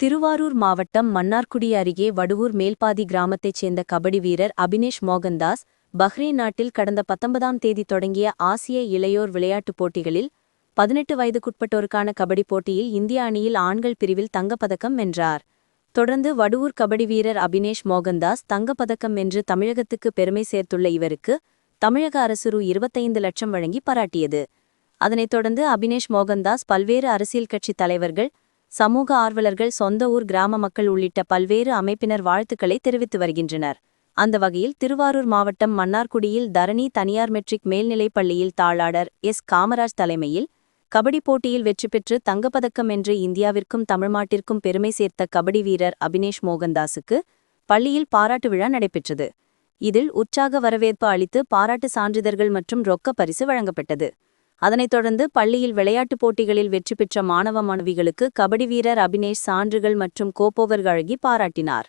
திருவாரூர் மாவட்டம் மன்னார்குடி அருகே வடுவூர் மேல்பாதி கிராமத்தைச் சேர்ந்த கபடி வீரர் அபினேஷ் மோகன்தாஸ் பஹ்ரைன் நாட்டில் கடந்த பத்தொன்பதாம் தேதி தொடங்கிய ஆசிய இளையோர் விளையாட்டுப் போட்டிகளில் பதினெட்டு வயதுக்குட்பட்டோருக்கான கபடி போட்டியில் இந்திய அணியில் ஆண்கள் பிரிவில் தங்கப்பதக்கம் வென்றார். தொடர்ந்து வடுவூர் கபடி வீரர் அபினேஷ் மோகன்தாஸ் தங்கப்பதக்கம் வென்று தமிழகத்துக்கு பெருமை சேர்த்துள்ள இவருக்கு தமிழக அரசு ரூ. இருபத்தைந்து லட்சம் வழங்கி பாராட்டியது. அதனைத் தொடர்ந்து அபினேஷ் மோகன்தாஸ் பல்வேறு அரசியல் கட்சி தலைவர்கள் சமூக ஆர்வலர்கள் சொந்த ஊர் கிராம மக்கள் உள்ளிட்ட பல்வேறு அமைப்பினர் வாழ்த்துக்களை தெரிவித்து வருகின்றனர். அந்த வகையில் திருவாரூர் மாவட்டம் மன்னார்குடியில் தரணி தனியார் மெட்ரிக் மேல்நிலைப் பள்ளியில் தாளாளர் எஸ். காமராஜ் தலைமையில் கபடி போட்டியில் வெற்றி பெற்று தங்கப்பதக்கம் என்று இந்தியாவிற்கும் தமிழ்நாட்டிற்கும் பெருமை சேர்த்த கபடி வீரர் அபினேஷ் மோகன்தாஸுக்கு பள்ளியில் பாராட்டு விழா நடைபெற்றது. இதில் உற்சாக வரவேற்பு அளித்து பாராட்டு சான்றிதழ்கள் மற்றும் ரொக்க பரிசு வழங்கப்பட்டது. அதனைத் தொடர்ந்து பள்ளியில் விளையாட்டுப் போட்டிகளில் வெற்றி பெற்ற மாணவ மாணவிகளுக்கு கபடி வீரர் அபினேஷ் சான்றுகள் மற்றும் கோப்போவர் அழகி பாராட்டினார்.